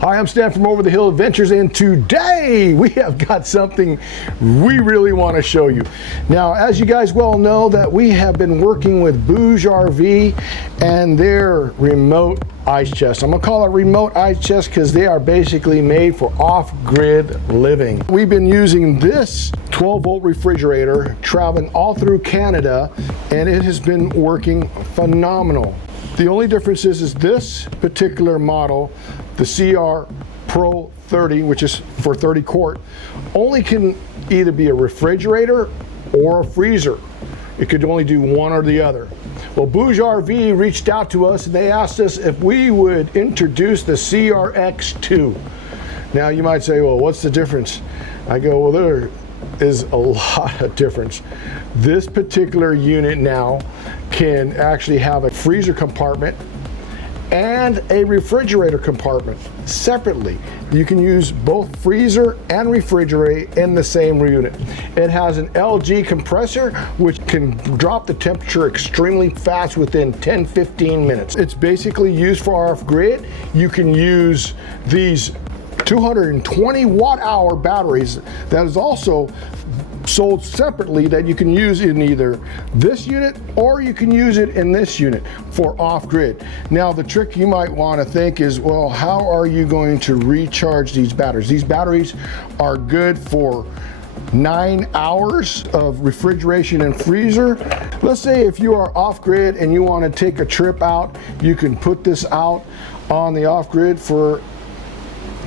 Hi, I'm Stan from Over the Hill Adventures, and today we have got something we really want to show you. Now, as you guys well know, that we have been working with BougeRV and their remote ice chest. I'm gonna call it remote ice chest because they are basically made for off-grid living. We've been using this 12-volt refrigerator traveling all through Canada, and it has been working phenomenal. The only difference is this particular model, the CR Pro 30, which is for 30 quart, only can either be a refrigerator or a freezer. It could only do one or the other. Well, BougeRV reached out to us and they asked us if we would introduce the CRX2. Now you might say, well, what's the difference? I go, well, there is a lot of difference. This particular unit now can actually have a freezer compartment and a refrigerator compartment separately. You can use both freezer and refrigerator in the same unit. It has an LG compressor which can drop the temperature extremely fast within 10-15 minutes. It's basically used for off-grid. You can use these 220 watt-hour batteries that is also sold separately that you can use in either this unit or you can use it in this unit for off-grid. Now the trick you might want to think is, well, how are you going to recharge these batteries? These batteries are good for 9 hours of refrigeration and freezer. Let's say if you are off-grid and you want to take a trip out, you can put this out on the off-grid for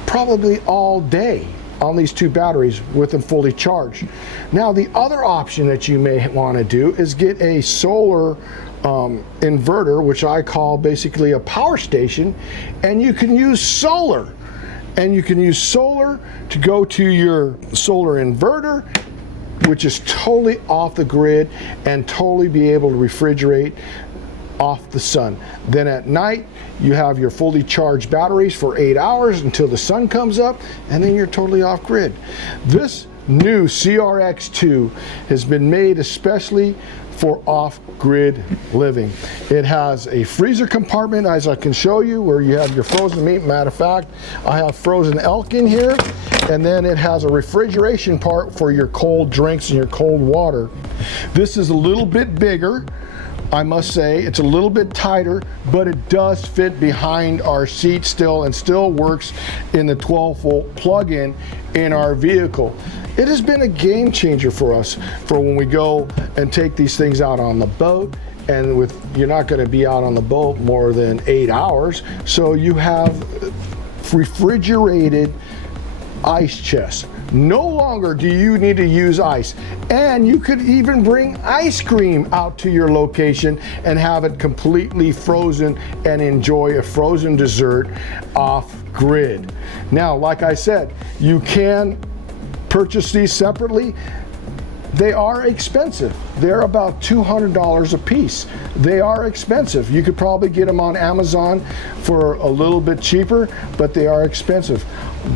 probably all day on these two batteries with them fully charged. Now the other option that you may want to do is get a solar inverter, which I call basically a power station, and you can use solar. And you can use solar to go to your solar inverter, which is totally off the grid and totally be able to refrigerate off the sun. Then at night you have your fully charged batteries for 8 hours until the sun comes up, and then you're totally off grid. This new CRX2 has been made especially for off-grid living. It has a freezer compartment, as I can show you, where you have your frozen meat. Matter of fact, I have frozen elk in here, and then it has a refrigeration part for your cold drinks and your cold water. This is a little bit bigger, I must say. It's a little bit tighter, but it does fit behind our seat still and still works in the 12-volt plug-in in our vehicle. It has been a game changer for us for when we go and take these things out on the boat, and you're not going to be out on the boat more than 8 hours, so you have refrigerated ice chest. No longer do you need to use ice, and you could even bring ice cream out to your location and have it completely frozen and enjoy a frozen dessert off grid. Now, like I said, you can purchase these separately. They are expensive. They're about $200 a piece. They are expensive. You could probably get them on Amazon for a little bit cheaper, but they are expensive.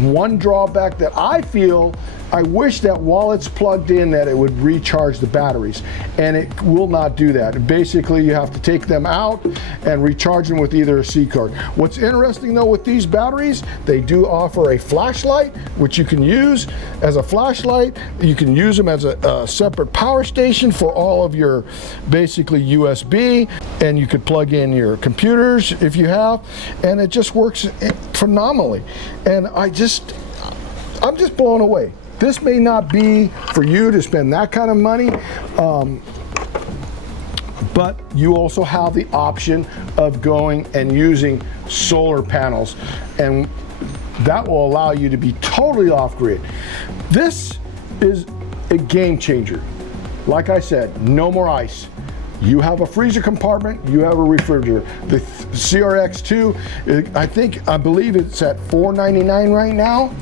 One drawback that I feel, I wish that while it's plugged in that it would recharge the batteries, and it will not do that. Basically, you have to take them out and recharge them with either a C card. What's interesting though with these batteries, they do offer a flashlight, which you can use as a flashlight. You can use them as a separate power station for all of your basically USB, and you could plug in your computers if you have, and it just works phenomenally. And I'm just blown away. This may not be for you to spend that kind of money, but you also have the option of going and using solar panels, and that will allow you to be totally off grid. This is a game changer. Like I said, no more ice. You have a freezer compartment, you have a refrigerator. The CRX2, I believe it's at $499 right now.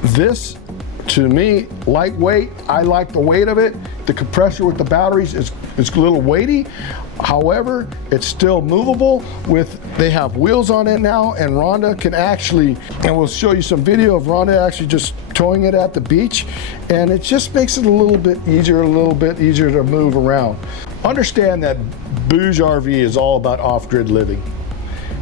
This, to me, lightweight. I like the weight of it. The compressor with the batteries is a little weighty. However, it's still movable. They have wheels on it now, and RHONDA can actually, and we'll show you some video of RHONDA actually just towing it at the beach, and it just makes it a little bit easier to move around. Understand that BougeRV is all about off-grid living.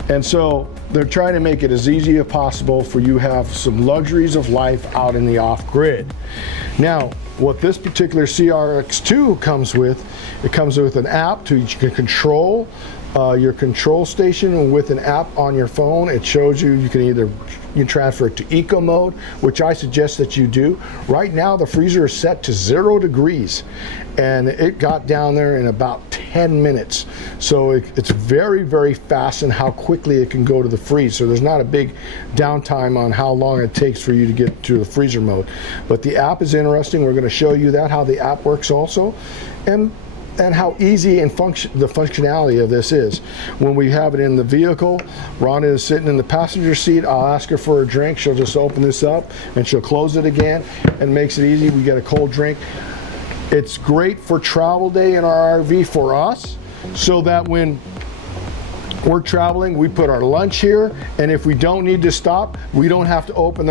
And so they're trying to make it as easy as possible for you to have some luxuries of life out in the off-grid. Now, what this particular CRX2 comes with, it comes with an app to you can control your control station with an app on your phone. It shows you can transfer it to eco mode, which I suggest that you do. Right now the freezer is set to 0 degrees and it got down there in about 10 minutes. So it's very, very fast in how quickly it can go to the freeze. So there's not a big downtime on how long it takes for you to get to the freezer mode. But the app is interesting. We're going to show you that, how the app works also, and how easy and the functionality of this is. When we have it in the vehicle, Rhonda is sitting in the passenger seat. I'll ask her for a drink. She'll just open this up and she'll close it again and makes it easy. We get a cold drink. It's great for travel day in our RV for us, so that when we're traveling, we put our lunch here, and if we don't need to stop, we don't have to open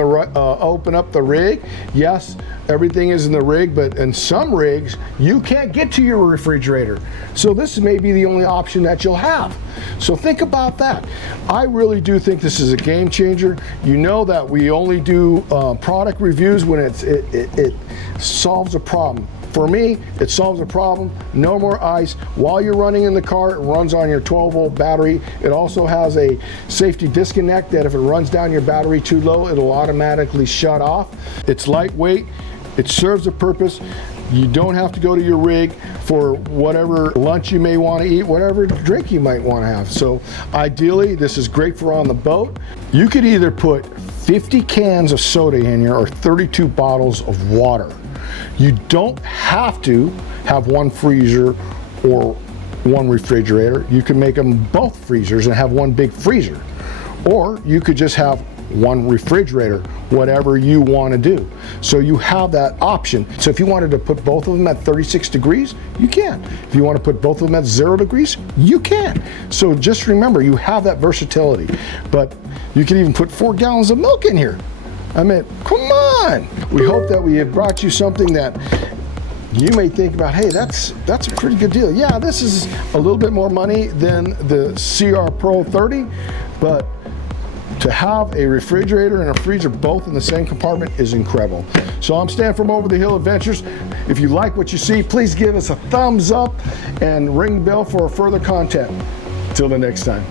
up the rig. Yes, everything is in the rig, but in some rigs, you can't get to your refrigerator. So this may be the only option that you'll have. So think about that. I really do think this is a game changer. You know that we only do product reviews when it solves a problem. For me, it solves a problem. No more ice. While you're running in the car, it runs on your 12-volt battery. It also has a safety disconnect that if it runs down your battery too low, it'll automatically shut off. It's lightweight. It serves a purpose. You don't have to go to your rig for whatever lunch you may want to eat, whatever drink you might want to have. So ideally, this is great for on the boat. You could either put 50 cans of soda in here or 32 bottles of water. You don't have to have one freezer or one refrigerator. You can make them both freezers and have one big freezer. Or you could just have one refrigerator, whatever you want to do. So you have that option. So if you wanted to put both of them at 36 degrees, you can. If you want to put both of them at 0 degrees, you can. So just remember, you have that versatility. But you can even put 4 gallons of milk in here. I mean, come on. We hope that we have brought you something that you may think about, hey, that's a pretty good deal. Yeah, this is a little bit more money than the CR Pro 30, but to have a refrigerator and a freezer both in the same compartment is incredible. So I'm Stan from Over the Hill Adventures. If you like what you see, please give us a thumbs up and ring the bell for further content. Till the next time.